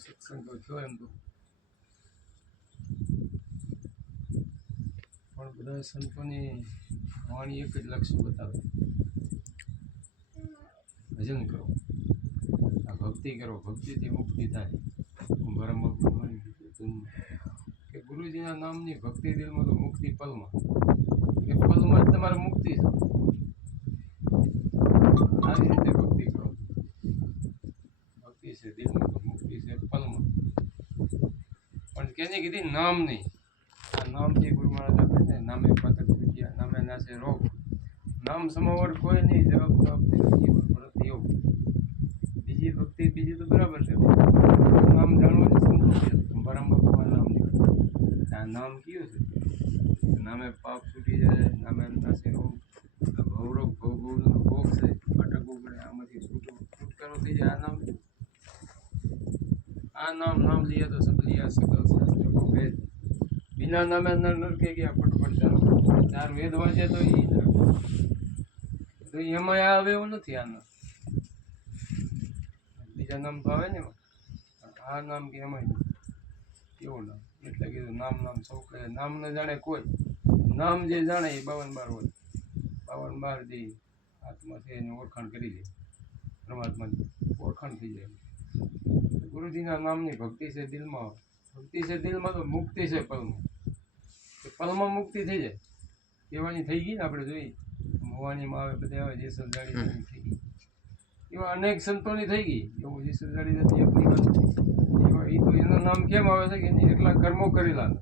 સત્સંગ તો થયો એમ તો પણ બધા સંતોની વાણી એક જ લક્ષ્ય બતાવે. ભજન કરો. આ ભક્તિ કરો. ભક્તિથી મુક્તિ થાય. બ્રહ્મ કે ગુરુજીના નામની ભક્તિ દિલમાં તો મુક્તિ પલમાં. કે પલમાં જ તમારે મુક્તિ છે. આવી રીતે ભક્તિ કરો ભક્તિ છે દિલમાં તો મુક્તિ છે પલમાં પણ કેને કીધી, નામ નહીં. આ નામથી ગુરુ મહારાજ આપે છે નામે પતક છૂટ્યા નામે નાશે રોગ. નામ સમાવર કોઈ નહીં, જવાબ જવાબ જીવન પરત એવું. બીજી ભક્તિ બીજી તો બરાબર છે નામ જાણવાની સંતોષ છે બરાબર ભગવાન નામ નીકળે આ નામ કયું છે? નામે પાપ છૂટી જાય, નામે નાશે રોગ. આ ભવરોગ ભવભવનો ભોગ છે. ભટકવું પડે આમાંથી છૂટો, છુટકારો થઈ જાય. આ નામ આ નામ નામ લીએ તો સબ लिया सकल शास्त्र को वेद बिना नामे नर नरके ગયા ફટફટ ચાલો ચાર વેદ વાંચે તો ઈ નરક. તો એમાં આવે એવું નથી આ નામ બીજા નામ તો આવે ને એમાં. આ નામ કે એમાં કેવું નામ એટલે કીધું નામ નામ સૌ કહે નામ ન જાણે કોઈ નામ જે જાણે એ બાવન બાર હોય બાવન બાર જે આત્મા છે એની ઓળખાણ કરી દે પરમાત્માની ઓળખાણ થઈ જાય ગુરુજીના નામની ભક્તિ છે દિલમાં. ભક્તિ છે દિલમાં તો મુક્તિ છે પલમાં. પલમાં મુક્તિ થઈ જાય. કહેવાની થઈ ગઈ ને આપણે જોઈ. મોવાણીમાં આવે, બધા આવે, જેસલ જાડી થઈ ગઈ. એવા અનેક સંતોની થઈ ગઈ. એવું જેસલ જાડી નથી એમની એવા એ તો એનું નામ કેમ આવે છે કે એની એટલા કર્મો કરેલા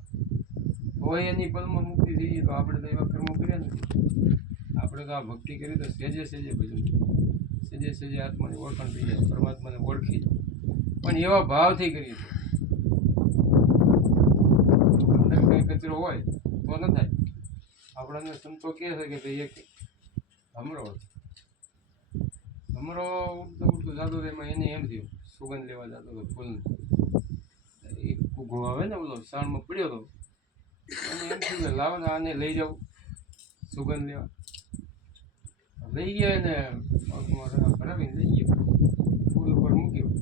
હોય એની પલમાં મુક્તિ થઈ ગઈ તો આપણે તો એવા કર્મો કર્યા નથી. આપણે તો આ ભક્તિ કરી તો સેજે સેજે ભજન. સેજે સેજે આત્માની ઓળખાણ થઈ જાય. પરમાત્માને ઓળખી. પણ એવા ભાવથી કરી અંદર કચરો હોય તો ન થાય. આપણને સંતો કહે છે કે ભાઈ એક હમરો હમરો ઉડતો ઉડતો જતો એમાં એને એમ થયું, સુગંધ લેવા જતો હતો ફૂલ એક કૂઘો આવે ને ઓલો સાણમાં પડ્યો હતો અને એમ થયું કે લાવો ને આને લઈ જાઉં, સુગંધ લેવા. લઈ ગયા એને ભરાવીને લઈ ગયા. ફૂલ ઉપર મૂક્યું.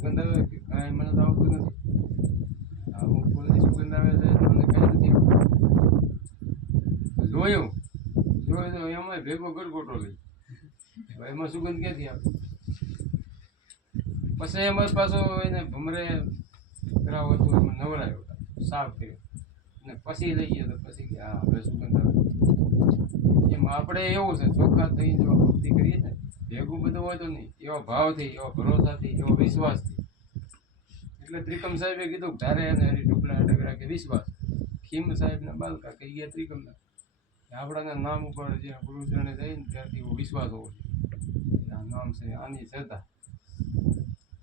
સુગંધ આવે કાંઈ મને તો આવતું નથી. હું ફૂલની સુગંધ આવે છે મને કાંઈ નથી. જોયું. જોયું તો એમાં ભેગો ગરગોટો લઈ. એમાં સુગંધ ક્યાંથી આવે? પછી એમાં પાછો એને ભમરે કરાવો તો એમાં નવરાયો સાફ થયો. ને પછી લઈ ગયો તો પછી હા, હવે સુગંધ આવે એમાં આપણે એવું છે, ચોખ્ખા થઈ જો ભક્તિ કરીએ ને ભેગું બધું હોય તો નહીં. એવા ભાવથી, એવા ભરોસાથી, એવો વિશ્વાસથી. એટલે ત્રિકમ સાહેબે કીધું કે તારે એને હરી ઢોકળા ડગરા કે વિશ્વાસ. ખીમ સાહેબના બાલકા કહી ગયા ત્રિકમના. આપણાના નામ ઉપર જે ગુરુચરણે થઈને ત્યારથી એવો વિશ્વાસ હોવો જોઈએ. આ નામ છે, આની શ્રદ્ધા.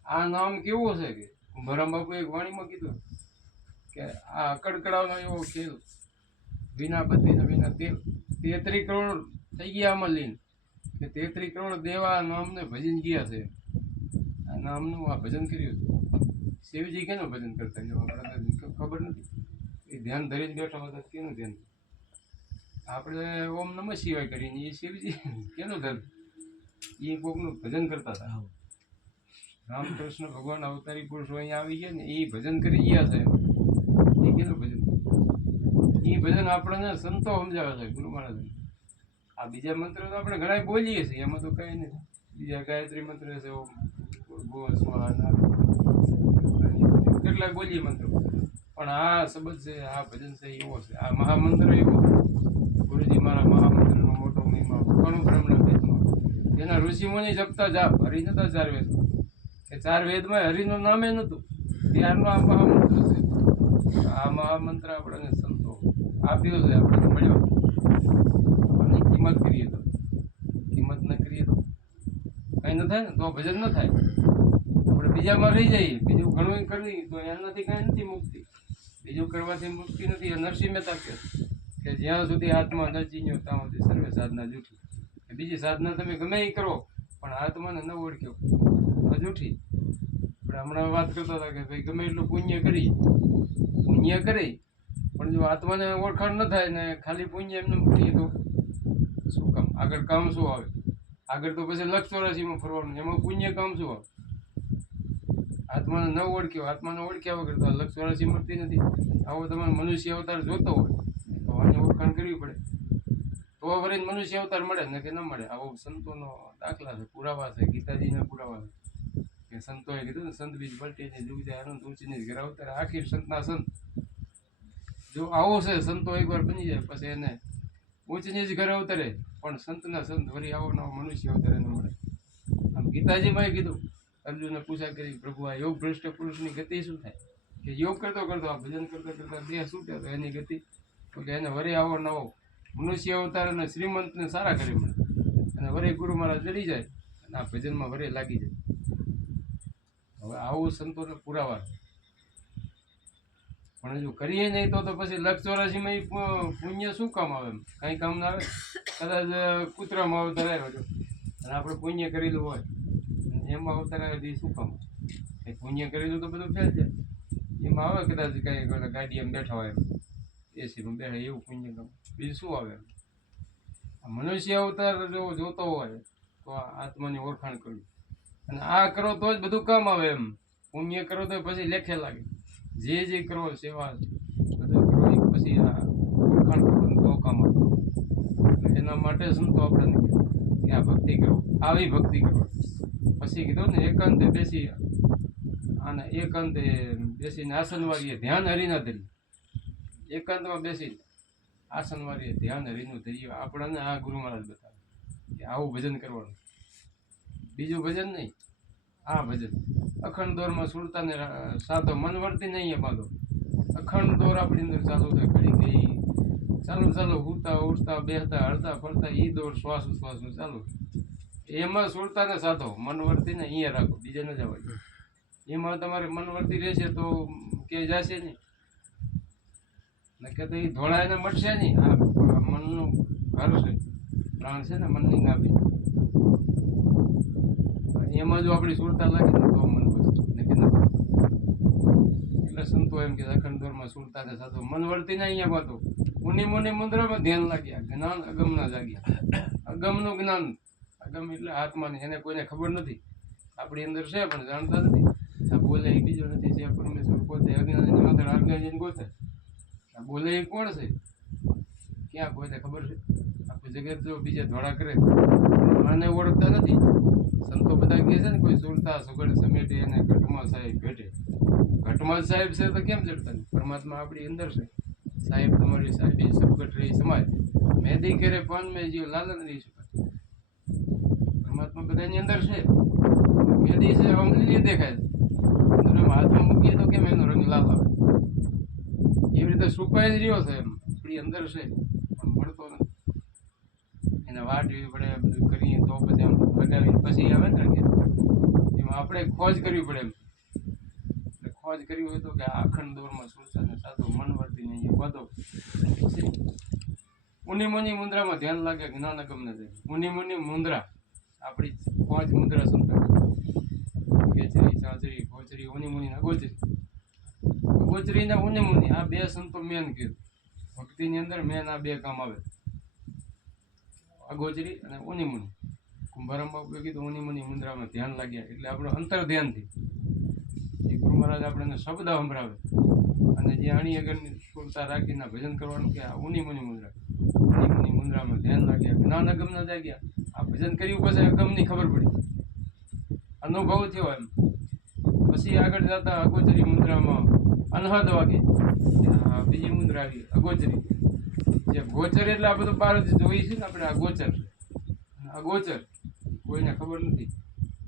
આ નામ કેવું છે કે? કુંભારામ બાપુ એક વાણીમાં કીધું કે આ કડકડાવનો એવો ખેલ, વિના બત્તી ને વિના તેલ. તેત્રી કરોડ થઈ ગયા આમાં લીન. કે તેત્રી કરોડ દેવા નામને ભજન ગયા છે. આ નામનું આ ભજન કર્યું છે. શિવજી કેનું ભજન કરતા જો આપણે ખબર નથી. એ ધ્યાન ધરીને બેઠા હતા કેનું ધ્યાન? આપણે ઓમ નમઃ શિવાય કરીને એ શિવજી કેનું ધર્મ એ કોકનું ભજન કરતા હતા. રામકૃષ્ણ ભગવાન અવતારી પુરુષો અહીંયા આવી ગયા ને એ ભજન કરી ગયા છે. એ કેનું ભજન? એ ભજન આપણને સંતો સમજાવે છે ગુરુ મહારાજ આ બીજા મંત્ર તો આપણે ઘણા બોલીએ છીએ, એમાં તો કઈ નથી. બીજા ગાયત્રી મંત્ર છે, ઓમ નારાયણ કેટલાય બોલીએ મંત્રો. પણ આ શબ્દ છે, આ ભજન છે એવો છે. આ મહામંત્ર એવો. ગુરુજી મારા મહામંત્રનો મોટો મહિમા ઘણું બ્રહ્મણ વેદમાં. ઋષિ ઋષિમુનિ જપતા જા હરિ નતા ચાર વેદ. કે ચાર વેદમાં હરિનું નામે નહોતું. ત્યારનો આ મહામંત્ર છે. આ મહામંત્ર આપણને સંતો આપ્યો છે, આપણને મળ્યો. કિંમત કરીએ તો કિંમત ન કરીએ તો કંઈ ન થાય ને, તો ભજન ન થાય. આપણે બીજામાં રહી જઈએ. બીજું ઘણું કરી તો એનાથી કાંઈ નથી મુક્તિ. બીજું કરવાથી મુક્તિ નથી. નરસિંહ મહેતા કહે કે જ્યાં સુધી આત્મા ન ચીન્યો, ત્યાં સુધી સર્વે સાધના જૂઠી. બીજી સાધના તમે ગમે એ કરો, પણ આત્માને ન ઓળખ્યો. તો જૂઠી. પણ હમણાં વાત કરતા હતા કે ભાઈ ગમે એટલું પુણ્ય કરી પુણ્ય કરી, પણ જો આત્માને ઓળખાણ ન થાય ને ખાલી પુણ્ય એમને મૂકીએ તો? શું કામ? આગળ કામ શું આવે? આગળ તો પછી લક્ષ ચોરાસીમાં ફરવાનું એમાં પુણ્ય કામ શું આવે? આત્માને ન ઓળખ્યો, આત્માને ઓળખ્યા વગર તો લક્ષ ચોરાસી મળતી નથી. આવો તમારે મનુષ્ય અવતાર જોતો હોય, તો આને ઓળખાણ કરવી પડે. તો વળી મનુષ્ય અવતાર મળે ને કે ન મળે? આવો સંતોનો દાખલા છે, પુરાવા છે, ગીતાજીના પુરાવા છે. કે સંતોએ કીધું ને, સંત બીજ પલટીને જુગજા આનંદ ઊંચીને ઘર અવતારે આખી સંતના સંત. જો આવો છે, સંતો એકવાર બની જાય, પછી એને ઊંચ નીચ ઘરે અવતરે પણ સંતના સંત વરી નવો મનુષ્ય અવતરે ન મળે. આમ ગીતાજીમાં કીધું અર્જુને પૂછા કરી, પ્રભુ, આ યોગ ભ્રષ્ટ પુરુષની ગતિ શું થાય? કે યોગ કરતો કરતો, આ ભજન કરતો કરતા દેહ છૂટે, તો એની ગતિ, તો કે એને વરે આવો નવો. મનુષ્ય અવતાર અને શ્રીમંતને સારા કરી મળે. અને વરે ગુરુ મહારાજ ચડી જાય, અને આ ભજનમાં વરે લાગી જાય. હવે આવું સંતોને પુરાવા. પણ જો કરીએ નહીં તો તો પછી લક્ષ ચોરાશીમાં પુણ્ય શું કામ આવે એમ? કંઈ કામ ના આવે? કદાચ કૂતરામાં અવતાર આવ્યો છો અને આપણે પુણ્ય કરેલું હોય. એમાં અવતાર આવે તો શું કામ? એ પુણ્ય કરેલું તો બધું ફેલ છે એમાં આવે કદાચ કંઈ ગાડી એમ બેઠા હોય એસીમાં બેઠા એવું પુણ્ય કામ. બીજું શું આવે? મનુષ્ય અવતાર જો જોતો હોય તો આત્માની ઓળખાણ કરવી. અને આ કરો તો જ બધું કામ આવે એમ. પુણ્ય કરો તો પછી લેખે લાગે. જે જે કરો સેવા, બધું પછી આ તો એના માટે સંતો આપણને કહે કે આ ભક્તિ કરો, આવી ભક્તિ કરો. પછી કીધું ને, એકાંતે બેસી અને એકાંતે બેસીને આસન ધ્યાન હરીના ધરી એકાંતમાં બેસી આસન વાળીએ, ધ્યાન હરીનું ધરી આપણને આ ગુરુ મહારાજ બતાવે કે આવું ભજન કરવાનું. બીજું ભજન નહીં. આ ભજન અખંડ દોરમાં સુરતાને સાધો મન વર્તી નહીં બાંધો. અખંડ દોર આપણી અંદર ચાલુ થાય ઘડી ગઈ ચાલુ ચાલુ ઉડતા ઉડતા, બેહતા, હળતા, ફરતા એ દોર શ્વાસ ઉશ્વાસ ચાલુ એમાં સુરતાને સાધો, મન વર્તીને અહીંયા રાખો, બીજે ન જવા એમાં તમારે મન વર્તી રહેશે તો કે જશે નહીં. નકે તો એ ધોળા એને મળશે નહીં આ મનનું ઘર છે, પ્રાણ છે ને, મનની નાભી. એમાં જો આપણી સુરતા લાગે ને તો મન એટલે સંતો એમ કે અખંડ દોરમાં સુરતા સાધુ. મન વળતી ને અહીંયા બાતો મુનિ મુનિ મુદ્રામાં ધ્યાન લાગ્યા, જ્ઞાન અગમના જાગ્યા. અગમનું જ્ઞાન. અગમ એટલે આત્માની એને કોઈને ખબર નથી. આપણી અંદર છે, પણ જાણતા નથી. આ બોલે એ બીજો નથી જે પરમેશ્વર પોતે અજ્ઞાની માત્ર અજ્ઞાની ગોતે. આ બોલે એ કોણ છે? ક્યાં કોઈને ખબર છે? આખું જગત જો બીજા ધોળા કરે મને ઓળખતા નથી. સંતો બધા કહે છે ને, કોઈ સુરતા સુગડ સમેટે અને ઘટમાં સાહેબ ભેટે ઘટમાં સાહેબ છે તો કેમ ચડતા પરમાત્મા આપણી અંદર છે. સાહેબ તમારી સાહેબી સબગટ રહી સમાજ. મેદી કરે પણ મેં જીવ લાલન રહી શકાય પરમાત્મા બધાની અંદર છે. મેદી છે, અમને દેખાય. અંદર હાથમાં મૂકીએ તો કેમ એનો રંગ લાલ આવે? એવી રીતે સુકાઈ જ રહ્યો છે એમ. આપણી અંદર છે. એને વાટવી પડે કરીએ તો પછી આમ લગાવીને પછી આવે ને કે એમાં આપણે ખોજ કરવી પડે એમ. ખોજ કરવી હોય તો કે આ અખંડ દોરમાં સુરસાને સાધુ મન વર્તીને નહીં વધો પછી મુનિ મુદ્રામાં ધ્યાન લાગે જ્ઞાન ગમને દે. મુનિ મુનિ મુદ્રા. આપણી પાંચ મુદ્રા સંતો ખેચરી ચાચરી ગોચરી ઉની મુનિ ના ગોચરી. ગોચરી ને ઉની મુનિ. આ બે સંતો મેન કીધું. ભક્તિની અંદર મેન આ બે કામ આવે. અગોચરી અને ઉનિમુનિ. કુંભારામ બાપુએ કીધું ઉની મુદ્રામાં ધ્યાન લાગ્યા. એટલે આપણે અંતર ધ્યાનથી એ ગુરુ મહારાજ આપણને શબ્દ સંભળાવે. અને જે અણી આગળની સ્થૂળતા રાખીને ભજન કરવાનું કે આ ઉની મુદ્રા. ઉની મુદ્રામાં ધ્યાન લાગ્યા જ્ઞાન અગમના જાગ્યા. આ ભજન કર્યું પછી અગમની ખબર પડી. અનુભવ થયો એમ. પછી આગળ જતા અગોચરી મુદ્રામાં અનહદ વાગે. બીજી મુદ્રા આવી અગોચરી જે ગોચર એટલે આ બધું બહાર જોઈએ છે ને આપણે આ ગોચર. આ ગોચર. કોઈને ખબર નથી.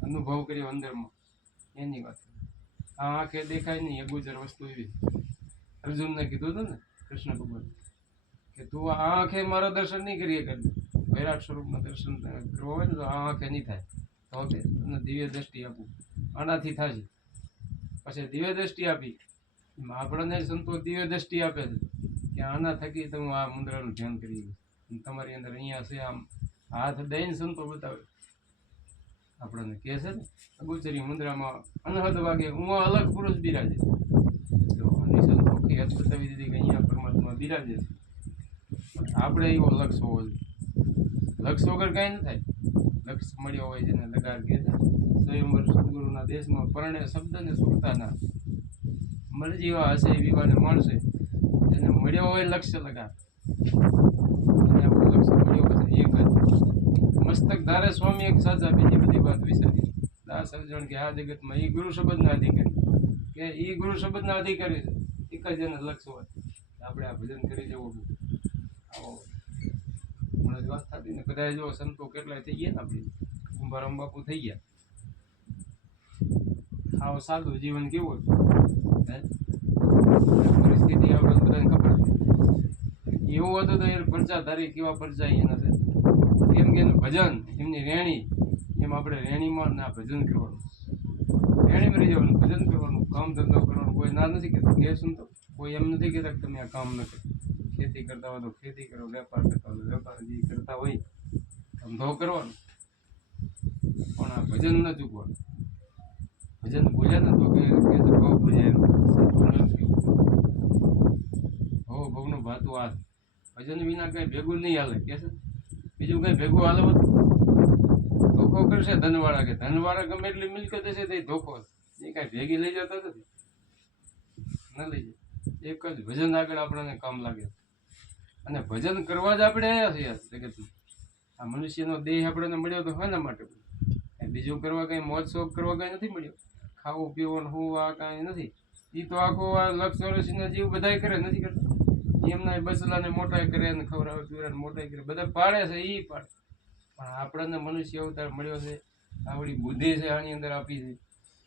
અનુભવ કર્યો અંદરમાં. એની વાત. આ આંખે દેખાય નહીં, એ ગોચર વસ્તુ એવી અર્જુનને કીધું હતું ને, કૃષ્ણ ભગવાન કે તું આ આંખે મારા દર્શન નહીં કરીએ કરે વૈરાટ સ્વરૂપના દર્શન કરવો હોય ને તો આ આંખે નહીં થાય. તો કે તમને દિવ્ય દ્રષ્ટિ આપું. આનાથી થશે. પછી દિવ્ય દ્રષ્ટિ આપી. આપણને સંતોષ દિવ્ય દ્રષ્ટિ આપે છે. કે આના થકી તમે આ મુદ્રાનું ધ્યાન કરી તમારી અંદર અહીંયા છે આમ હાથ દઈને સંતો બતાવે. આપણને કહે છે ને, અગોચરી મુદ્રામાં અનહદ વાગે હું અલગ પુરુષ બિરાજે. તો સંતો કે હાથ બતાવી દીધી કે અહીંયા પરમાત્મા બિરાજે છે. આપણે એવો લક્ષ હોવો જોઈએ. લક્ષ વગર કાંઈ ન થાય. લક્ષ મળ્યો હોય જેને લગાર કહે છે સ્વયંવર સદગુરુના દેશમાં પરણે શબ્દને સુરતાના. મરજીવા હશે વિવાને માણસે મળ્યો હોય લક્ષ્ય લગા આપણું લક્ષ્ય એક મસ્તક ધારે સ્વામી એક સાજા બીજી બધી વાત વિચારી. દાસ સર્જણ કે આ જગતમાં એ ગુરુ શબ્દના અધિકારી. કે એ ગુરુ શબ્દના અધિકારી એક જ લક્ષ્ય હોય. આપણે આ ભજન કરી જવું આવો. હમણાં જ વાત થતી સંતો કેટલાય થઈ ગયા ને આપણે. કુંભારામ બાપુ થઈ ગયા. આવો સાદું જીવન કેવું? પરિસ્થિતિ આપણે બધાને ખબર એવું હતું તો એ પરચાધારી કેવા પરચા એના છે. કેમ કે ભજન, એમની રેણી, એમ આપણે રેણીમાં ના ભજન કરવાનું. રેણીમાં રહી જવાનું, ભજન કરવાનું, કામ ધંધો કરવાનું. કોઈ ના નથી કહેતું, કે શું તો કોઈ એમ નથી કહેતા કે તમે આ કામ ન કરો. ખેતી કરતા હોય તો ખેતી કરો, વેપાર કરતા હોય વેપાર જે કરતા હોય, ધંધો કરવાનો. પણ આ ભજન ન ચૂકવાનું. ભજન બોલ્યા ને તો કે ભવ ભૂલ્યા એમ. સંતોને એમ કહેવું. ભવ ભવનું ભાતું આ. ભજન વિના કંઈ ભેગું નહીં હાલે. કે છે? બીજું કંઈ ભેગું હાલે ધોકો કરશે ધનવાળા કે? ધનવાળા ગમે એટલી મિલકત હશે તે ધોખો એ કાંઈ ભેગી લઈ જતો નથી. ન લઈ જાય. એક જ ભજન આગળ આપણને કામ લાગે. અને ભજન કરવા જ આપણે આવ્યા છીએ જગતમાં આ મનુષ્યનો દેહ આપણને મળ્યો તો શાના માટે? બીજું કરવા કંઈ મોજ શોખ કરવા કંઈ નથી મળ્યો? ખાવું પીવું આ કાંઈ નથી. એ તો આખો આ લક્ષ જીવ બધાય કરે, નથી કરતા? એમના બસલાને મોટા કરે ને ખવડાવે પીવડાવે મોટા કરે બધા પાડે છે એ પાડે. પણ આપણને મનુષ્ય અવતાર મળ્યો છે, આવડી બુદ્ધિ છે આની અંદર આપી છે.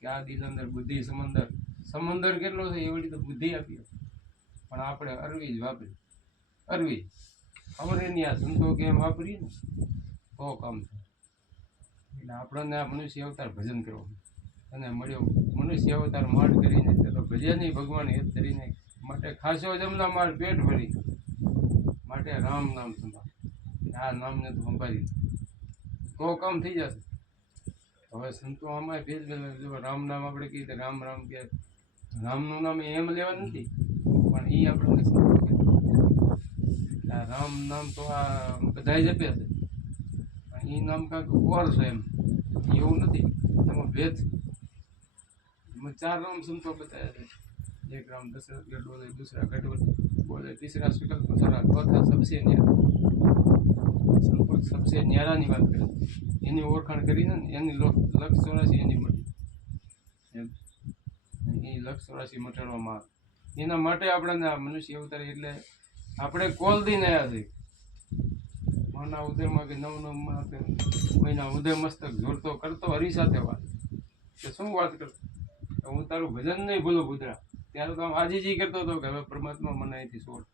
કે આ દિલ અંદર બુદ્ધિ, સમંદર. સમંદર કેટલો છે, એવડી તો બુદ્ધિ આપી પણ આપણે અરવી જ વાપરી. અરવી અમરેની આ સંતો કેમ વાપરીએ ને? તો કામ થાય એટલે આપણને આ મનુષ્ય અવતાર ભજન કરવાનું અને મળ્યો. મનુષ્ય અવતાર માંડ કરીને ભજન ભગવાન હેત કરીને માટે ખાસો જમના માર પેટ ભરી માટે રામ નામ સંભાળ આ નામને તો સંભાળી તો કામ થઈ જશે. હવે સંતો આમાં ભેદ ગયેલા જો રામ નામ આપણે કહીએ રામ રામ કે રામનું નામ એમ લેવા નથી. પણ એ આપણને આ રામ નામ તો આ બધા જપે છે. પણ એ નામ કાંઈક ઓર છે એમ. એવું નથી. એમાં ભેદ. એમાં ચાર રામ સંતો બતાવ્યા છે. એક રામ દશરથ ગઢ બોલે दूसरा गढ़ बोले तीसरा सकल पसारा ચોથા સબસે ન્યારા સંતો સબસે ન્યારાની વાત કરે એની ઓળખાણ કરીને ને એની લો- લક્ષ ચોરાસી એની મટી એમ એ લક્ષ ચોરાસી મટાડવામાં આવે એના માટે આપણને આ મનુષ્ય અવતાર એટલે આપણે કોલ દઈને આવ્યા છીએ માના ઉદયમાં કે નવ નવ માં કે કોઈના ઉદય મસ્તક જોડતો કરતો હરી સાથે વાત કે શું વાત કરતો કે હું તારું ભજન નહીં ભૂલું ભૂતરા ત્યારે તો આમ આજીજી કરતો હતો કે હવે પરમાત્મા મને અહીંથી છોડ.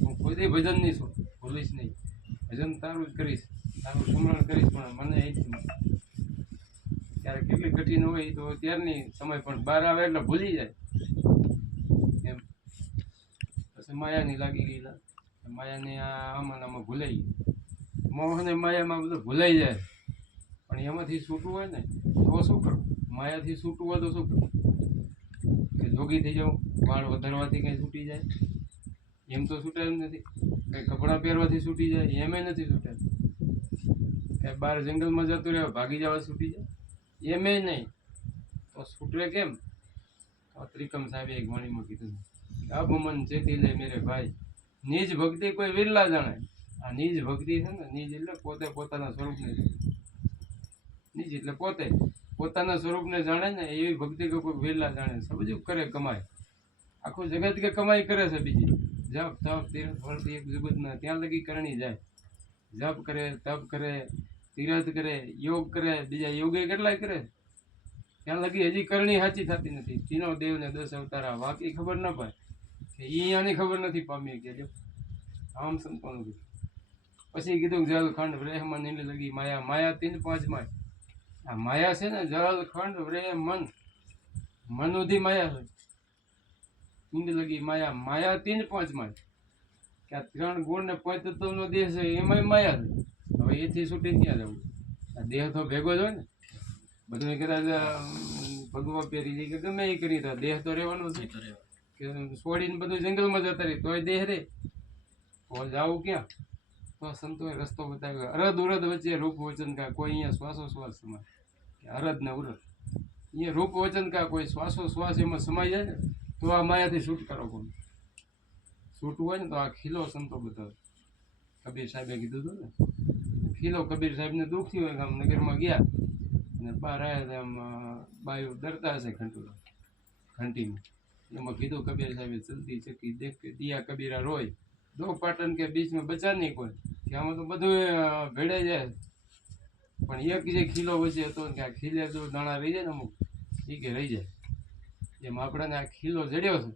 હું કોઈ ભજન નહીં છોડ, ભૂલીશ નહીં. ભજન તારું જ કરીશ, તારું સુમરણ કરીશ, પણ મને અહીંથી ત્યારે કેટલી કઠિન હોય તો ત્યારની સમય પણ બહાર આવે એટલે ભૂલી જાય. એમ. પછી માયાની લાગી ગયેલા. માયાની આ આમાં આમાં ભૂલાઈ ગઈ. મોહને માયામાં બધું ભૂલાઈ જાય. પણ એમાંથી છૂટવું હોય ને, તો શું કરવું? માયાથી છૂટવું હોય તો શું કરવું? જોગી થઈ જાઉં, વાળ વધારવાથી કંઈ છૂટી જાય. એમ તો છૂટે નથી. કંઈ કપડાં પહેરવાથી છૂટી જાય, એમે નથી છૂટે કંઈ બહાર જંગલમાં જતું રહે ભાગી જવા છૂટી જાય. એમે નહીં. તો છૂટે કેમ? ત્રિકમ સાહેબે એક વાણીમાં કીધું અબ મન ચેતી લે મેરે ભાઈ. નિજ ભક્તિ કોઈ વિરલા જાણે. આ નિજ ભક્તિ છે ને, નિજ એટલે પોતે પોતાના સ્વરૂપને નિજ એટલે પોતે. પોતાના સ્વરૂપને જાણે ને એવી ભક્તિ કે કોઈ વહેલા જાણે સમજ્યું કરે કમાય. આખું જગત કે કમાઈ કરે છે બીજી. જપ, તપ તીર્થ ફળ એક જગતના ત્યાં લગી કરણી જાય. જપ કરે, તપ કરે, તીરથ કરે, યોગ કરે, બીજા યોગે કેટલાય કરે? ત્યાં લગી હજી કરણી સાચી થતી નથી. તીનો દેવને દસ અવતારા, વાકી ખબર ન પડે. કે આની ખબર નથી પામી કે જો. આમ સંતોનું કીધું પછી કીધું જલ ખંડ બ્રહ્મ નીલ લગી માયા માયા તીન પાંચમાં આ માયા છે ને જળ ખંડ વ્રેહ મન. મન ઉધી માયા છે. ઈંડ લગી માયા. માયા તીન પાંચમાં કે આ ત્રણ ગુણ ને પાંચ તત્વનો દેહ છે એમાંય માયા છે. હવે એથી છૂટી ક્યાં જવું આ દેહ તો ભેગો જ હોય ને. બધું કદાચ ભગવા પહેરી જાય કે ગમે એ કરી તો દેહ તો રહેવાનો છે કે છોડીને બધું જંગલમાં જતા રહી તોય દેહ રે. તો જાવું ક્યાં? તો સંતોએ રસ્તો બતાવ્યો. અરદ ઉરદ વચ્ચે રૂપ વચન કા કોઈ અહીંયા શ્વાસોશ્વાસ સમાય અરદ ને ઉરદ. અહીંયા રૂપ વચન કા કોઈ શ્વાસોશ્વાસ એમાં સમાઈ જાય ને, તો આ માયાથી શૂટ કરો કોણ? છૂટવું હોય ને તો આ ખીલો સંતો બતાવે કબીર સાહેબે કીધું હતું ને? ખીલો કબીર સાહેબને દુઃખ થયું હોય આમ નગરમાં ગયા અને બહાર આવ્યા આમ બાયુ બાયું ડરતા હશે ઘંટુલા ઘંટીમાં. એમાં કીધું કબીર સાહેબે ચલતી ચકી દેખ દિયા કબીરા રોય. દો પાટણ કે બીચ બચાર બચા નહીં કોઈ. કે તો બધું ભેળાઈ જાય. પણ એક જે ખીલો વચ્ચે હતો કે આ ખીલે જો દાણા રહી જાય ને અમુક એ કે રહી જાય. એમ આપણાને આ ખીલો જડ્યો છે.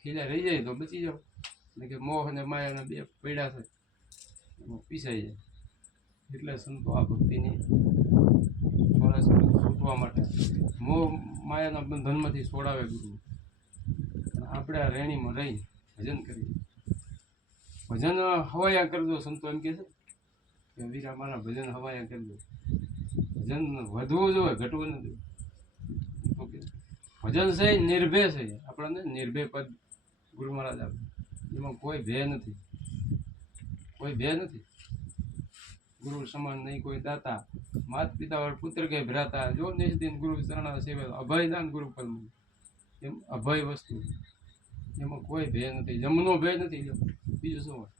ખીલે રહી જાય તો બચી જાવ એટલે કે મોહ અને માયાના બે પૈડા છે. એમાં પીસાઈ જાય. એટલે સંતો આ ભક્તિની થોડા છૂટવા માટે. મોહ માયાના બંધનમાંથી છોડાવે ગુરુ આપણે આ રેણીમાં રહી ભજન કરીએ. ભજન હવાયા કરજો, સંતો એમ કહે છે કે વીરા મારા ભજન હવાયા કરજો. ભજન વધવું જોઈએ, ઘટવું નથી. ભજન છે નિર્ભય છે, આપણને નિર્ભય પદ ગુરુ મહારાજ આપે. એમાં કોઈ ભય નથી. કોઈ ભય નથી. ગુરુ સમાન નહીં, કોઈ દાતા. માત પિતા વડ પુત્ર કે ભ્રાતા. જો નિષ્દિન ગુરુ ચરણા સેવા અભયદાન ગુરુ પદ એમ અભય વસ્તુ. એમાં કોઈ ભય નથી. જમનો ભય નથી. બીજું શું હોય?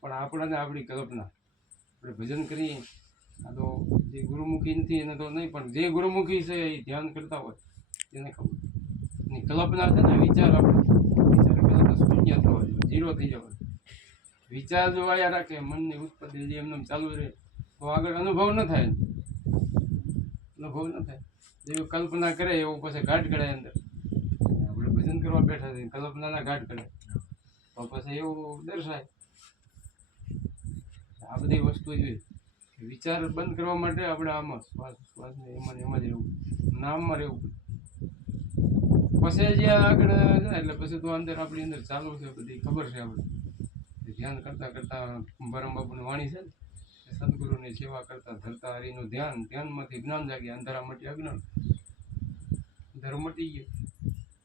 પણ આપણાને આપણી કલ્પના. આપણે ભજન કરીએ, આ તો જે ગુરુમુખી નથી, એને તો નહીં, પણ જે ગુરુમુખી છે એ ધ્યાન કરતા હોય, એને ખબર. એની કલ્પના છે ને, વિચાર આપણે, વિચાર પહેલા તો શૂન્ય થવા જોઈએ, ઝીરો થઈ જવા વિચાર જો આયા રાખે, મનની ઉત્પત્તિ જે એમ ચાલુ રહે, તો આગળ અનુભવ ન થાય. અનુભવ ન થાય. જેવી કલ્પના કરે, એવું પછી ઘાટ કરે અંદર. આપણે ભજન કરવા બેઠા છે કલ્પનાના ઘાટ કઢાય તો પછી એવું દર્શાય આ બધી વસ્તુ એવી વિચાર બંધ કરવા માટે આપણે આમાં શ્વાસ શ્વાસ ને એમાં એમાં જ રહેવું. નામમાં રહેવું પછી જે આગળ જાય એટલે પછી તો અંદર આપણી અંદર ચાલુ છે બધી ખબર છે આપણે. ધ્યાન કરતા કરતા ભરમ બાપુની વાણી છે ને સદગુરુની સેવા કરતા ધરતા હરિનું ધ્યાન, ધ્યાનમાંથી જ્ઞાન જાગ્યા અંધારા મટી અજ્ઞાન. ધર્મ મટી ગયો.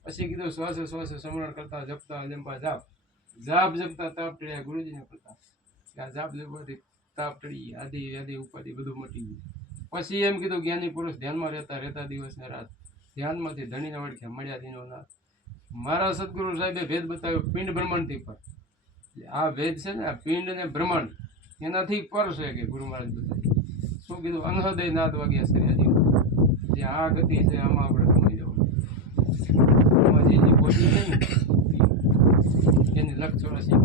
પછી કીધું શ્વાસે શ્વાસે સમરણ કરતા જપતા જંપા જાપ જાપ જપતા તાપ ટળ્યા ગુરુજીને કરતા કે આ જાપ જપવાથી તાપ ટળી આદિ આદિ ઉપાધિ બધું મટી ગયું. પછી એમ કીધું, જ્ઞાની પુરુષ ધ્યાનમાં રહેતા રહેતા દિવસ ને રાત. ધ્યાનમાંથી ધણીને વળખ્યા મળ્યા દિનો નાથ. મારા સદગુરુ સાહેબે ભેદ બતાવ્યો, પિંડ બ્રહ્માંડથી પર. આ ભેદ છે ને, આ પિંડ ને બ્રહ્માંડ, એનાથી પર છે કે ગુરુ મહારાજ બતાવ્યું શું કીધું? અનહદય નાદ વાગ્યા સરિયાજી જે આ ગતિ છે, આમાં આપણે સમજી જવું છે ને ઈ એની લક્ષ ચોરાસી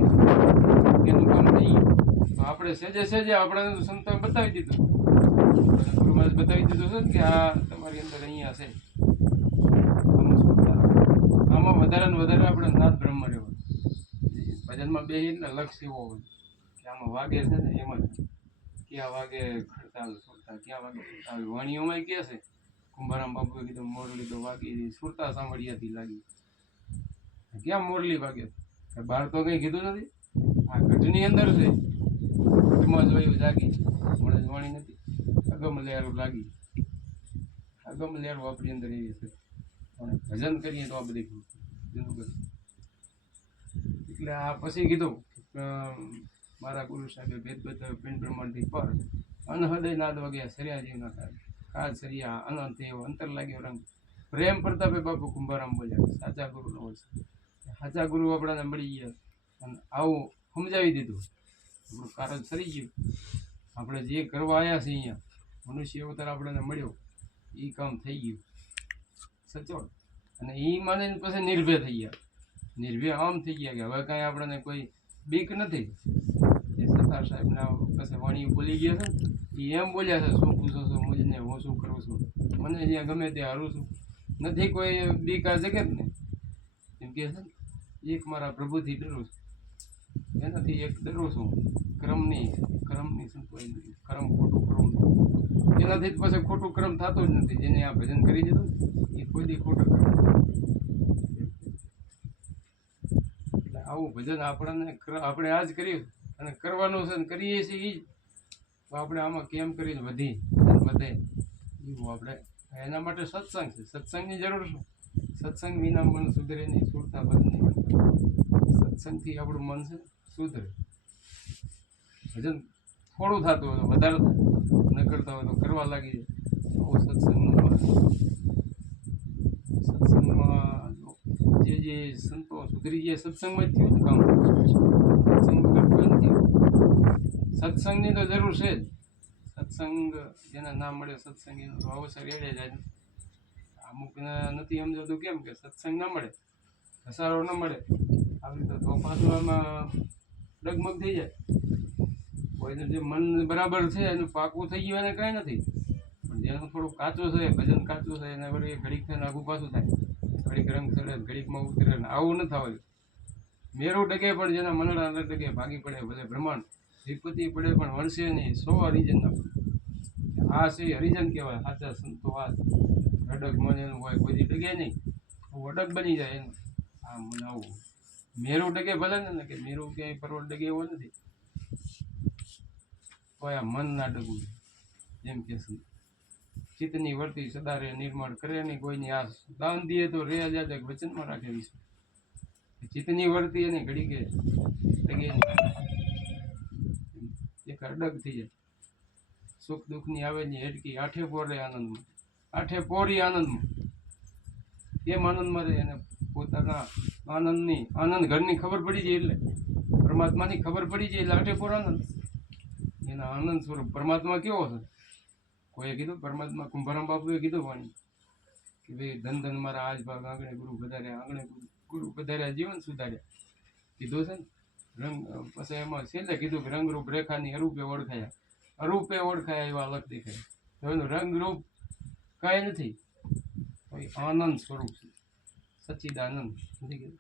એનું કામ થઈ ગયું તો આપણે સેજે સહેજે આપણે સંતોએ બતાવી દીધું. ગુરુમાં બતાવી દીધું છે કે આ તમારી અંદર અહીંયા છે. આમાં વધારે ને વધારે આપણે નાથ બ્રહ્મ રહેવું ભજનમાં બે એટલે લક્ષ એવો હોય. કે આમાં વાગે છે ને એમાં ક્યાં વાગે ખડતાલ સુરતા, ક્યાં વાગે ખડતાલ. વાણીઓમાં કે છે, કુંભારામ બાપુએ કીધું, મોરલી તો વાગી સુરતા સાંભળિયાથી લાગી. ક્યાં મોરલી વાગે? બહાર તો કંઈ કીધું નથી. આ ગઢની અંદર છે. ગઢમાં જોયું જાગી મને જોવાની નથી. અગમ લેરું લાગી અગમ લેરું આપણી અંદર એવી છે. પણ ભજન કરીએ તો આ બધી જૂનું એટલે આ પછી કીધું મારા ગુરુ સાહેબે ભેદ બતાવ્યો, પિંડ બ્રહ્માંડથી પર. અનહદય નાદ વાગ્યા સરિયાજીવના કાળ કાળ સરિયા, અનંત એવો અંતર લાગ્યો રંગ. પ્રેમ પ્રતાપે બાપુ કુંભારામ બોલ્યા સાચા ગુરુનો હોય છે સાચા ગુરુ આપણાને મળી ગયા. અને આવું સમજાવી દીધું. આપણું કારજ સરી ગયું આપણે જે કરવા આવ્યા છીએ અહીંયા, મનુષ્ય અવતાર આપણને મળ્યો એ કામ થઈ ગયું. સચોટ. અને એ માને પછી નિર્ભય થઈ ગયા. નિર્ભય આમ થઈ ગયા કે હવે કાંઈ આપણને કોઈ બીક નથી. એ સરદાર સાહેબના પાસે વાણી બોલી ગયા છે એ એમ બોલ્યા છે, શું પૂછો છો મુજને, હું શું કરું છું? મને જ્યાં ગમે ત્યાં હારું છું. નથી કોઈ બીક આ જગતને. એમ કે છે એક મારા પ્રભુથી ડરું છું. એનાથી એક ડરું છું. ક્રમની ક્રમની સંતોષ ક્રમ ખોટું ક્રમ. એનાથી જ પાસે ખોટું ક્રમ થતો જ નથી. જેને આ ભજન કરી દીધું એ કોઈ ખોટું ક્રમ એટલે આવું ભજન આપણને આપણે આ જ કર્યું અને કરવાનું છે ને કરીએ છીએ એ તો આપણે આમાં કેમ કરીને વધી વધે? એવું આપણે, એના માટે સત્સંગ છે. સત્સંગની જરૂર શું? સત્સંગ વિના મન સુધરે નહીં, સુરતા બંધ નહીં. સત્સંગથી આપણું મન છે સુધરે. ભજન થોડું થતું હોય તો વધારે ન કરતા હોય તો કરવા લાગી જાય. આવો સત્સંગનું સત્સંગમાં જે જે સંતો સુધરી જાય સત્સંગમાં જ થયું ને કામ. સત્સંગ કરતું નથી સત્સંગની તો જરૂર છે જ. સત્સંગ જેના નામ મળે, સત્સંગ એનો તો અવસર એડે જાય ને. અમુકને નથી સમજાતું કેમ કે સત્સંગ ના મળે, ઘસારો ન મળે. આવી રીતે તો પાછું ડગમગ થઈ જાય. કોઈનું જે મન બરાબર છે એનું પાકું થઈ ગયું એને કાંઈ નથી. પણ જેનું થોડું કાચું છે, ભજન કાચું છે, એને વળી ઘડીક થઈને આગું પાછું થાય. ઘડીક રંગ ચડે ઘડીકમાં ઉતરે ને આવું ન થવાય મેરું ટકે પણ જેના મનડા ન ટકે ભાગી પડે ભલે બ્રહ્માંડ. વિપત્તિ પડે પણ વણશે નહીં, સો હરિજન આ છે હરિજન કહેવાય, સાચા સંતો આ અડગ મને એનું હોય, કોઈ ટકે નહીં. અડગ બની જાય એનું. આ મને આવું મેરું ડગે ભલે ને કે મેરું ક્યાંય પર્વત ડગે એવો નથી. તો આ મન ના ડગવું જેમ કે ચિત્તની વર્તી સદારે નિર્માણ કરે નહીં કોઈની આસ દાન દીએ તો રે જાતે વચનમાં રાખેલી છે. ચિત્તની વર્તી એને ઘડી કે ડગે એક અડગ થઈ જાય. સુખ દુઃખની આવે ની હેડકી આઠે પોરે આનંદમાં. આઠે પોરી આનંદમાં. કેમ આનંદમાં રહે એને પોતાના આનંદની, આનંદ ઘરની ખબર પડી જાય એટલે. પરમાત્માની ખબર પડી જાય એટલે આનંદ. એના આનંદ સ્વરૂપ પરમાત્મા કેવો છે? કોઈએ કીધું? પરમાત્મા કુંભારામ બાપુએ કીધું વાણી કે ભાઈ ધન ધન મારા આજ ભાગ આંગણે ગુરુ પધાર્યા, આંગણે ગુરુ- વધાર્યા જીવન સુધાર્યા. કીધું છે ને? રંગ, પછી એમાં છેલ્લે કીધું કે રંગરૂપ રેખાની અરૂપે ઓળખાયા. અરૂપે ઓળખાયા એવા અલગ દેખાય. તો એનું રંગરૂપ કાંઈ નથી. આનંદ સ્વરૂપ છે. સચ્ચિદાનંદ નથી કીધું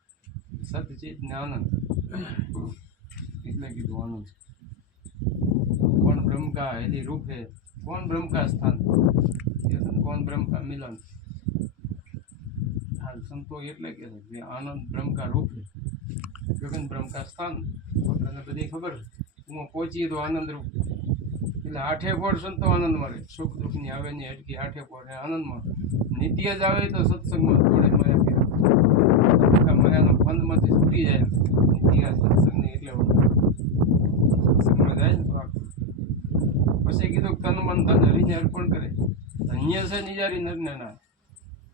સતચિત ને આનંદ એટલે કીધું આનંદ कौन ब्रह्म का यदि रूप है कौन ब्रह्म का स्थान ये सब कौन ब्रह्म का मिलन हाल संतो એટલે કે છે કે આનંદ બ્રહ્મ કા રૂપ છે ગગન બ્રહ્મ કા સ્થાન આપણને બધી ખબર છે. હું પહોંચીએ તો આનંદ રૂપ એટલે આઠે પોર સંતો આનંદ મળે સુખ દુઃખની આવે ની અટકી આઠે પોર ને આનંદમાં નિત્ય જ આવે તો સત્સંગમાં જોડે મળે કે આખા બંધમાંથી છૂટી જાય ઇતિહાસ સત્સંગની એટલે સત્સંગમાં જાય ને તો પછી કીધું તન મન ધન, હરીને અર્પણ કરે. ધન્ય છે નિજારી નરને ના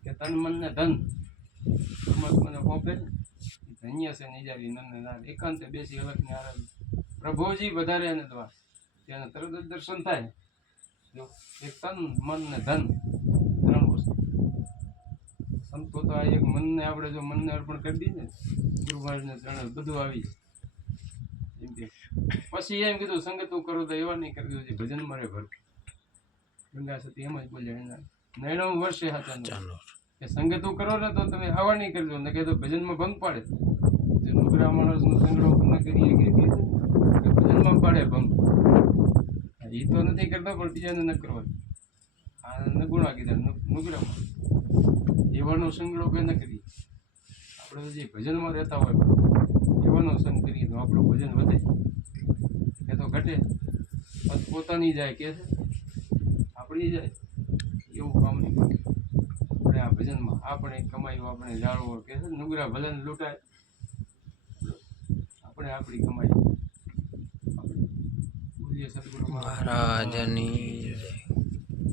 કે તન મન ને ધન. મને ને? ધન્ય છે નિજારી નરને ના એકાંતે બેસી અલગને આરામ પ્રભુજી વધારે એને દ્વાર. તેને તરત જ દર્શન થાય. એક તન, મન ને ધન. સંતો તો આ એક મનને આપણે જો મનને અર્પણ કરી દઈએ ને ગુરુ મહારાજને બધું આવી પછી એમ કીધું સંગત કરો તો એવા નહીં કરી દીધું ભજન મારે ભર ગંગા સતી એમ જ બોલ્યા એના નૈણવ વર્ષે હતા કે સંગત કરો ને તો તમે આવા નહીં કરજો ને કે તો ભજનમાં ભંગ પાડે. જે નુકરા માણસનો સંગ્રહ ન કરીએ કે ભજનમાં પાડે ભંગ. એ તો નથી કરતો પણ બીજાને ન કરવા આ નગુણા કીધા નુ- નુકરામાં એવાનો સંગ લોકો ન કરીએ? આપણે જે ભજનમાં રહેતા હોય એવાનો સંગ કરીએ તો આપણું ભજન વધે. એ તો ઘટે. પોતાની જાય કે આપણી જાય. એવું કામ નહીં આપણે આ ભજનમાં આપણે કમાયું, આપણે જાળવો કે નુગરા ભલે લૂંટાય. આપણે આપણી કમાઈ. મહારાજની.